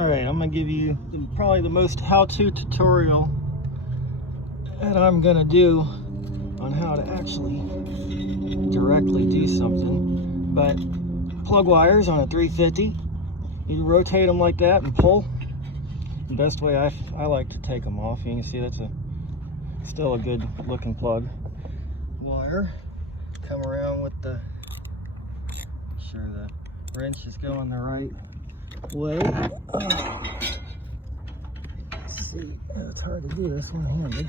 Alright, I'm going to give you probably the most how-to tutorial that I'm going to do on how to actually directly do something. But plug wires on a 350, you rotate them like that and pull. The best way I like to take them off. You can see that's still a good looking plug wire. Come around with the, make sure the wrench is going the right way. Let's see, it's hard to do this one-handed,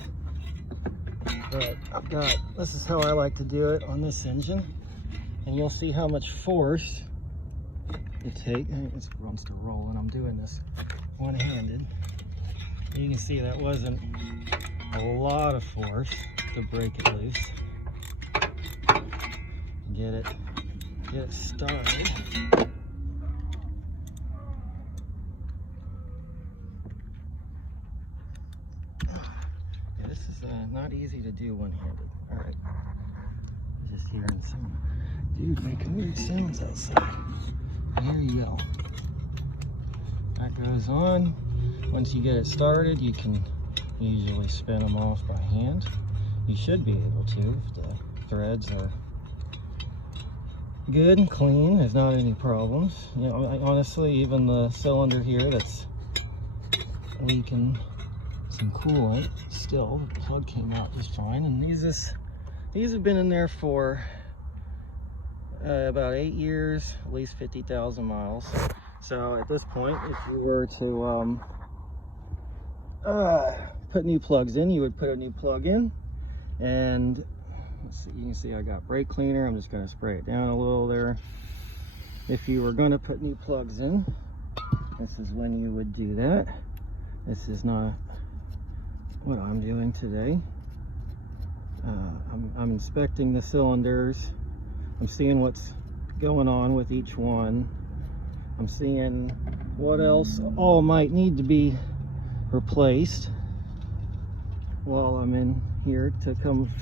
but I've got, this is how I like to do it on this engine, and you'll see how much force it takes. It wants to roll, and I'm doing this one-handed. You can see that wasn't a lot of force to break it loose. Get it started. Yeah, this is not easy to do one-handed. All right, just hearing some dude making weird sounds outside. There you go. That goes on. Once you get it started, you can usually spin them off by hand. You should be able to if the threads are good and clean. There's not any problems. You know, honestly, even the cylinder here that's leaking some coolant, still the plug came out just fine. And these have been in there for about 8 years, at least 50,000 miles. So at this point, if you were to put new plugs in, you would put a new plug in. And let's see, you can see I got brake cleaner. I'm just going to spray it down a little there. If you were going to put new plugs in, this is when you would do that. This is not what I'm doing today. I'm inspecting the cylinders. I'm seeing what's going on with each one. I'm seeing what else all might need to be replaced while I'm in here to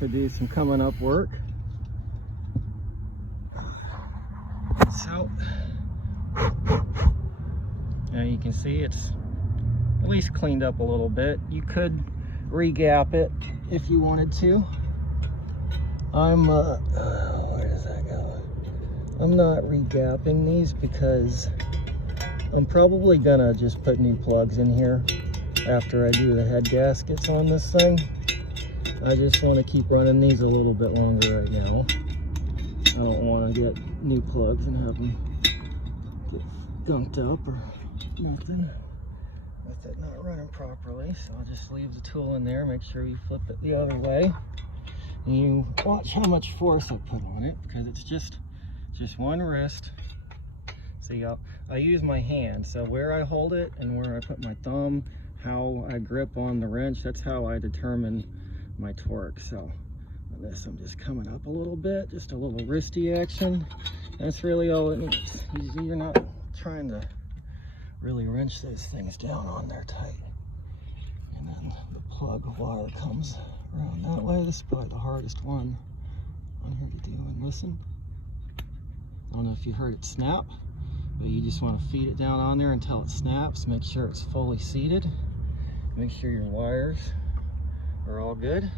do some coming up work. So now you can see it's at least cleaned up a little bit. You could re-gap it if you wanted to. Where does that go? I'm not re-gapping these because I'm probably gonna just put new plugs in here after I do the head gaskets on this thing. I just want to keep running these a little bit longer right now. I don't want to get new plugs and have them get gunked up or nothing with it not running properly. So I'll just leave the tool in there, make sure you flip it the other way. And you watch how much force I put on it, because it's just one wrist. See, I use my hand, so where I hold it and where I put my thumb, how I grip on the wrench, that's how I determine my torque. So on this, I'm just coming up a little bit, just a little wristy action. That's really all it needs. You're not trying to really wrench those things down on there tight. And then the plug wire comes around that way. This is probably the hardest one on here to do. And listen, I don't know if you heard it snap, but you just want to feed it down on there until it snaps. Make sure it's fully seated. Make sure your wires are all good.